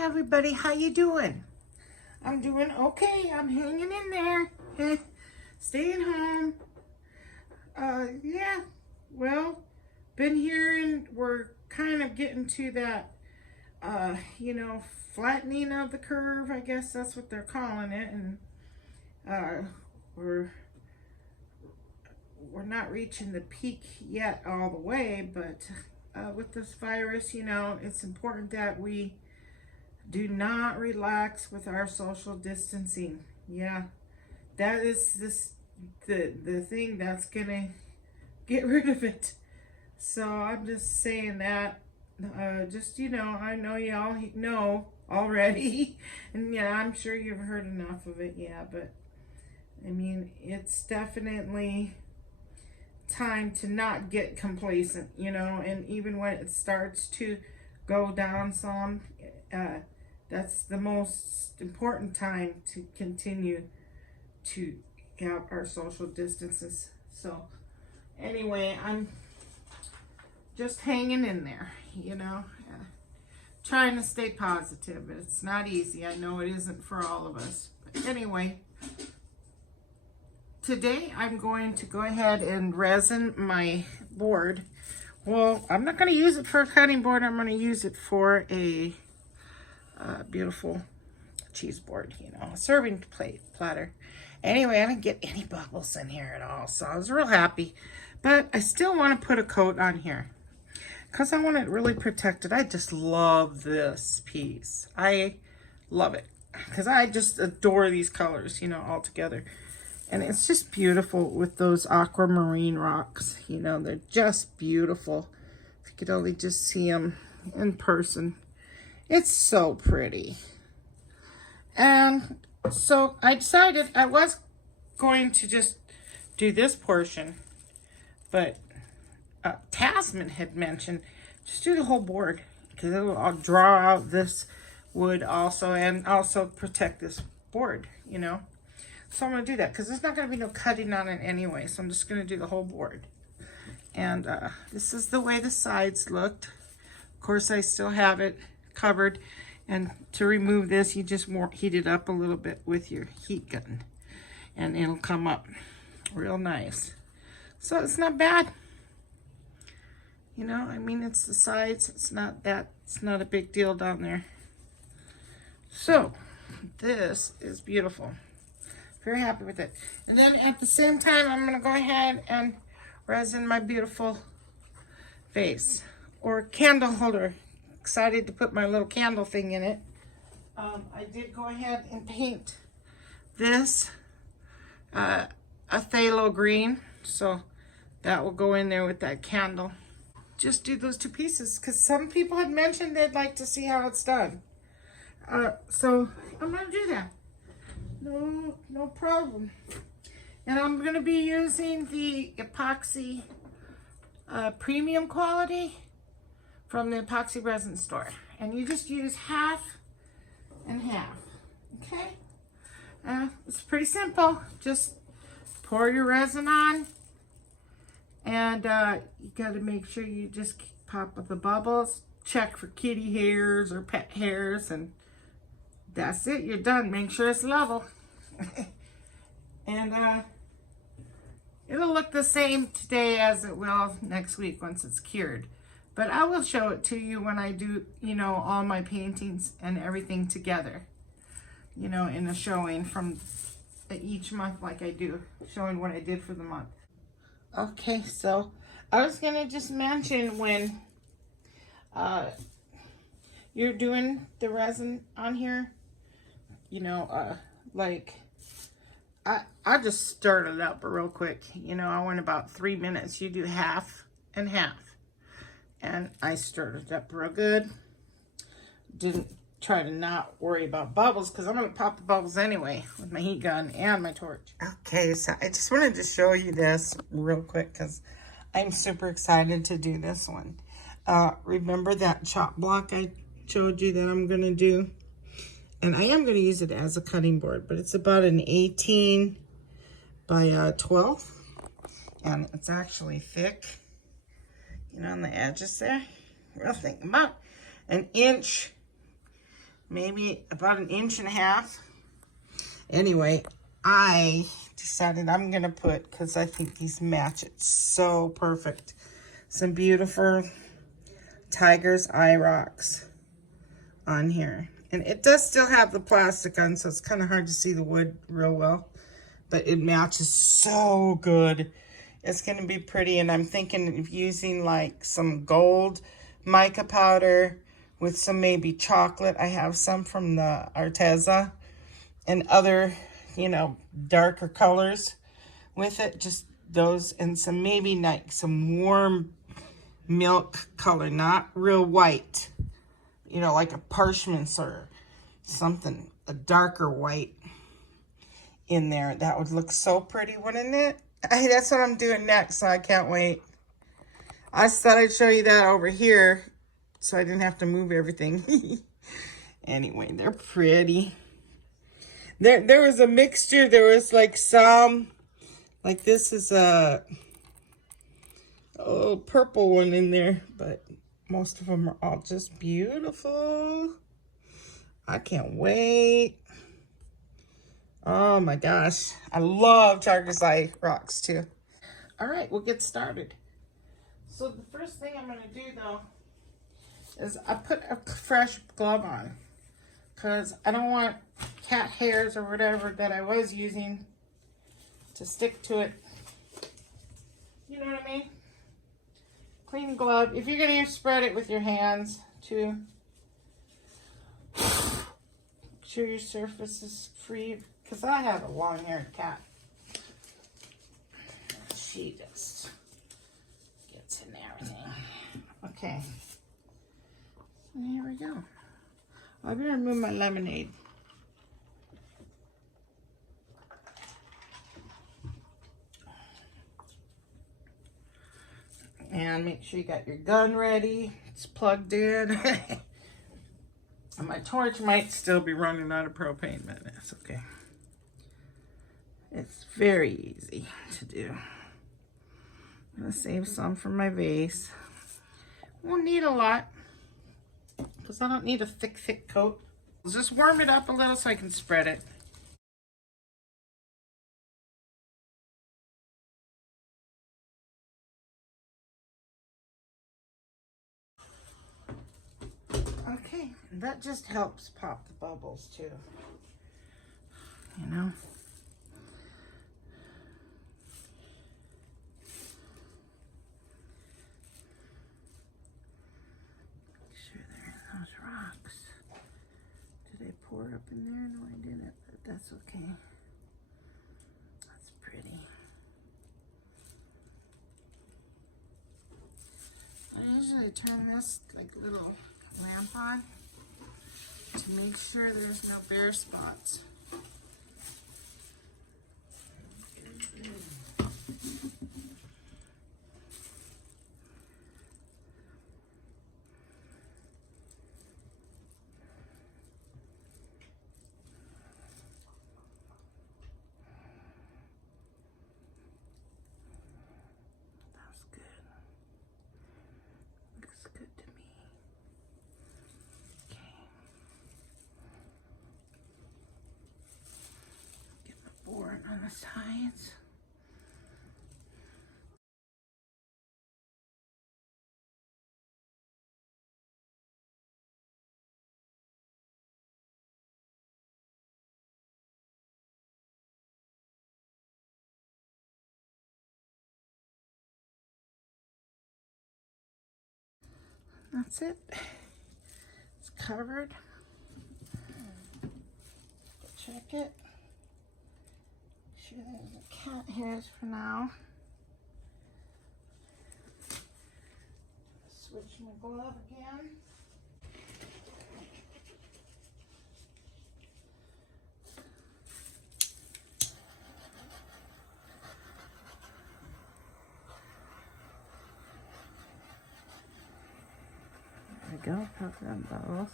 everybody, how you doing? I'm doing okay. I'm hanging in there. Staying home. Yeah. Well, been hearing we're kind of getting to that flattening of the curve, I guess that's what they're calling it, and we're not reaching the peak yet all the way, but with this virus, it's important that we do not relax with our social distancing. Yeah, that is the thing that's gonna get rid of it. So I'm just saying that. I know y'all know already, and yeah, I'm sure you've heard enough of it. Yeah, but I mean, it's definitely time to not get complacent, and even when it starts to go down some, that's the most important time to continue to have our social distances. So anyway, I'm just hanging in there, trying to stay positive, but it's not easy. I know it isn't for all of us. But anyway, today I'm going to go ahead and resin my board. Well, I'm not going to use it for a cutting board. I'm going to use it for a beautiful cheese board, a serving platter. Anyway, I didn't get any bubbles in here at all, so I was real happy. But I still want to put a coat on here because I want it really protected. I just love this piece. I love it because I just adore these colors, all together. And it's just beautiful with those aquamarine rocks. They're just beautiful. If you could only just see them in person. It's so pretty. And so I decided I was going to just do this portion. But Tasman had mentioned just do the whole board. Because I'll draw out this wood also. And also protect this board, So I'm going to do that because there's not going to be no cutting on it anyway. So I'm just going to do the whole board. And this is the way the sides looked. Of course, I still have it covered. And to remove this, you just heat it up a little bit with your heat gun. And it'll come up real nice. So it's not bad. It's the sides. It's not a big deal down there. So this is beautiful. Very happy with it. And then at the same time, I'm going to go ahead and resin my beautiful vase or candle holder. Excited to put my little candle thing in it. I did go ahead and paint this a phthalo green. So that will go in there with that candle. Just do those two pieces because some people had mentioned they'd like to see how it's done. So I'm going to do that. No problem. And I'm going to be using the epoxy premium quality from the epoxy resin store. And you just use half and half. Okay? It's pretty simple. Just pour your resin on. And you got to make sure you just pop up the bubbles. Check for kitty hairs or pet hairs, and that's it. You're done. Make sure it's level. And it'll look the same today as it will next week once it's cured. But I will show it to you when I do, all my paintings and everything together. In a showing from each month like I do. Showing what I did for the month. Okay, so I was going to just mention when you're doing the resin on here, I just stirred it up real quick. I went about 3 minutes. You do half and half. And I stirred it up real good. Didn't try to not worry about bubbles because I'm going to pop the bubbles anyway with my heat gun and my torch. Okay, so I just wanted to show you this real quick because I'm super excited to do this one. Remember that chop block I showed you that I'm going to do? And I am going to use it as a cutting board, but it's about an 18 by 12. And it's actually thick, on the edges there. Real thick, about an inch maybe about 1.5 inches. Anyway, I decided I'm gonna put, because I think these match it so perfect, some beautiful tiger's eye rocks on here. And it does still have the plastic on, so it's kind of hard to see the wood real well, but it matches so good. It's gonna be pretty, and I'm thinking of using like some gold mica powder with some maybe chocolate. I have some from the Arteza and other, you know, darker colors with it. Just those, and some maybe like some warm milk color, not real white, you know, like a parchment or something, a darker white in there. That would look so pretty, wouldn't it? That's what I'm doing next, so I can't wait. I just thought I'd show you that over here so I didn't have to move everything. Anyway, they're pretty. There was a mixture. There was like some, like this is a purple one in there, but most of them are all just beautiful. I can't wait. Oh my gosh. I love tiger's eye rocks too. All right, we'll get started. So the first thing I'm going to do though is I put a fresh glove on, because I don't want cat hairs or whatever that I was using to stick to it. You know what I mean? Clean glove. If you're going to spread it with your hands too, make sure your surface is free, because I have a long-haired cat. She just gets in everything. Okay. So here we go. I'm going to remove my lemonade. And make sure you got your gun ready. It's plugged in. And my torch might still be running out of propane, but that's okay. It's very easy to do. I'm going to save some for my vase. Won't need a lot, because I don't need a thick coat. I'll just warm it up a little so I can spread it. Okay, that just helps pop the bubbles too, you know. Make sure they're in those rocks. Did I pour up in there? No, I didn't, but that's okay. That's pretty. I usually turn this like little lamp on to make sure there's no bare spots. That's good. Looks good to me. Okay. Get my board on the sides. That's it. It's covered. Check it. Make sure there's no cat hairs for now. Switch my glove again. There we go, pop them bubbles.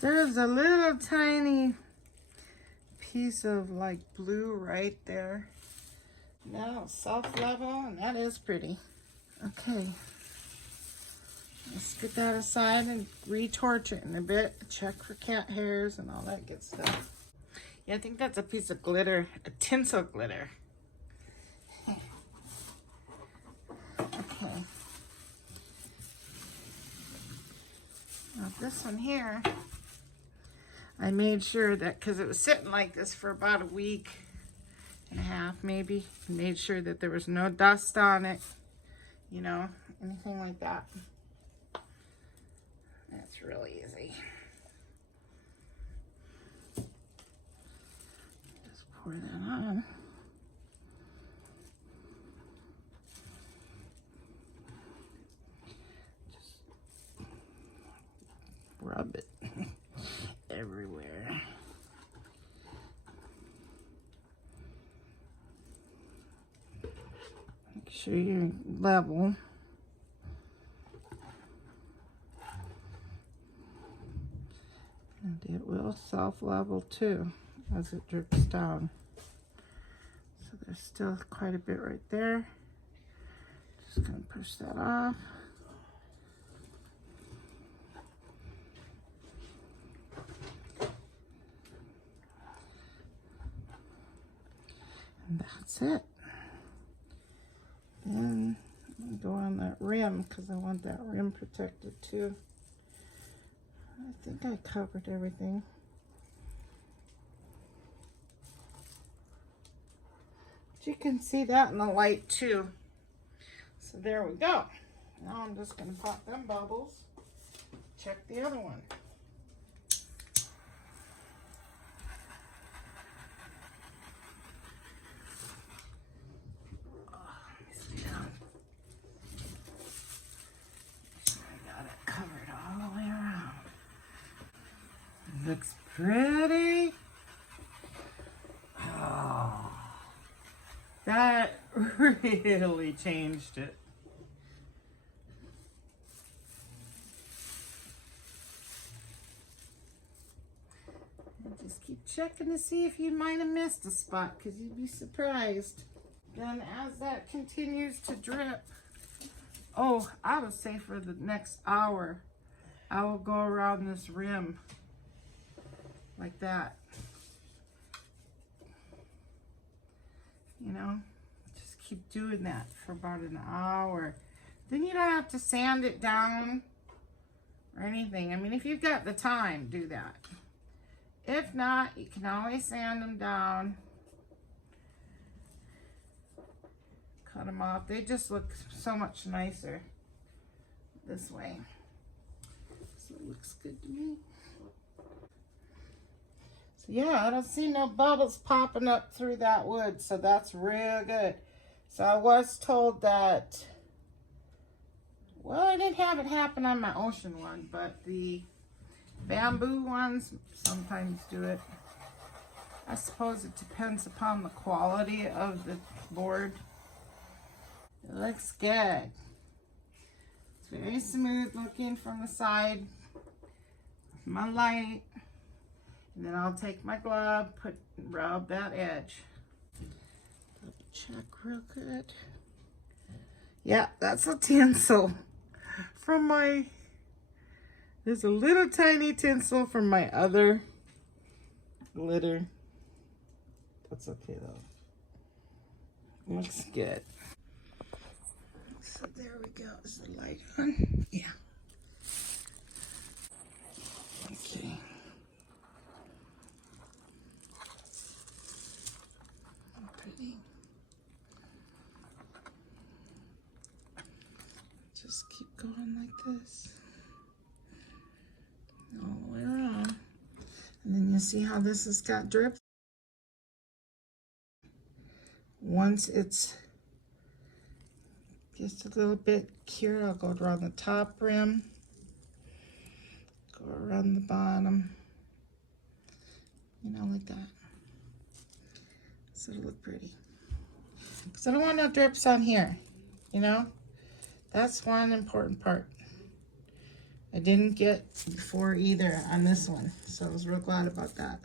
There's a little tiny piece of like blue right there. Now self-level, and that is pretty. Okay. Let's get that aside and retorch it in a bit. Check for cat hairs and all that good stuff. Yeah, I think that's a piece of glitter, a tinsel glitter. Okay. Now this one here, I made sure that, because it was sitting like this for about a week and a half maybe, made sure that there was no dust on it, you know, anything like that. That's really easy. Just pour that on. Just rub it everywhere. Make sure you're level. And it will self-level too as it drips down. So there's still quite a bit right there. Just gonna push that off. And that's it. Then I'm gonna go on that rim because I want that rim protected too. I think I covered everything. But you can see that in the light too. So there we go. Now I'm just going to pop them bubbles. Check the other one. Looks pretty. Oh, that really changed it. And just keep checking to see if you might have missed a spot, because you'd be surprised. Then as that continues to drip, oh, I would say for the next hour, I will go around this rim like that. You know, just keep doing that for about an hour. Then you don't have to sand it down or anything. I mean, if you've got the time, do that. If not, you can always sand them down. Cut them off. They just look so much nicer this way. So it looks good to me. Yeah, I don't see no bubbles popping up through that wood, so that's real good. So I was told that, well, I didn't have it happen on my ocean one, but the bamboo ones sometimes do it. I suppose it depends upon the quality of the board. It looks good. It's very smooth looking from the side with my light. And then I'll take my glove, rub that edge. Double check real good. Yeah, that's a tinsel from my, there's a little tiny tinsel from my other glitter. That's okay though. Looks good. So there we go. Is the light on? Yeah. Okay. Just keep going like this all the way around, and then you see how this has got drip. Once it's just a little bit cured, I'll go around the top rim, go around the bottom, you know, like that. So it'll look pretty. Because I don't want no drips on here, you know. That's one important part I didn't get before either on this one, so I was real glad about that.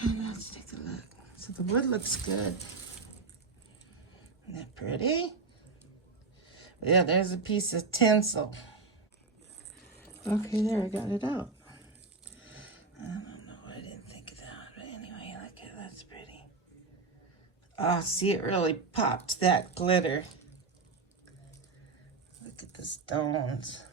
And let's take a look. So the wood looks good. Isn't that pretty? Yeah, there's a piece of tinsel. Okay, there, I got it out. I don't know, I didn't think of that. But anyway, look at that's pretty. Oh, see, it really popped that glitter. Look at the stones.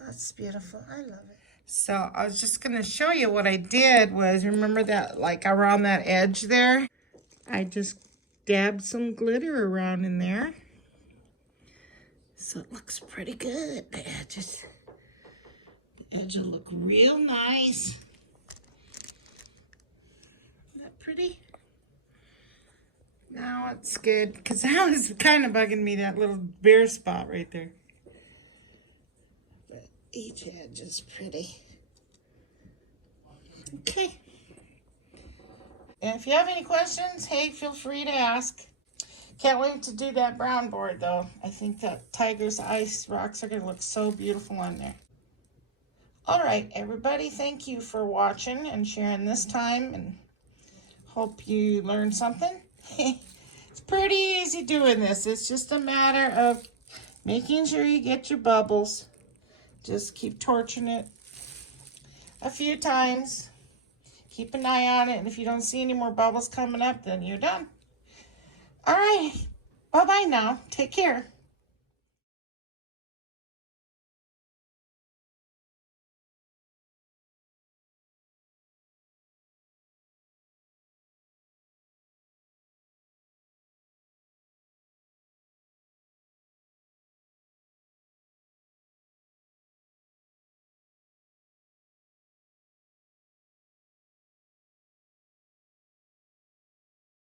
That's beautiful. I love it. So I was just going to show you what I did was, remember that, like around that edge there? I just dabbed some glitter around in there. So it looks pretty good. The edge will look real nice. Isn't that pretty? Now it's good, because that was kind of bugging me, that little bare spot right there. But each edge is pretty. Okay. And if you have any questions, hey, feel free to ask. Can't wait to do that brown board, though. I think that Tiger's Ice rocks are going to look so beautiful on there. All right, everybody, thank you for watching and sharing this time, and hope you learned something. It's pretty easy doing this. It's just a matter of making sure you get your bubbles. Just keep torching it a few times. Keep an eye on it, and if you don't see any more bubbles coming up, then you're done. All right, bye-bye now. Take care.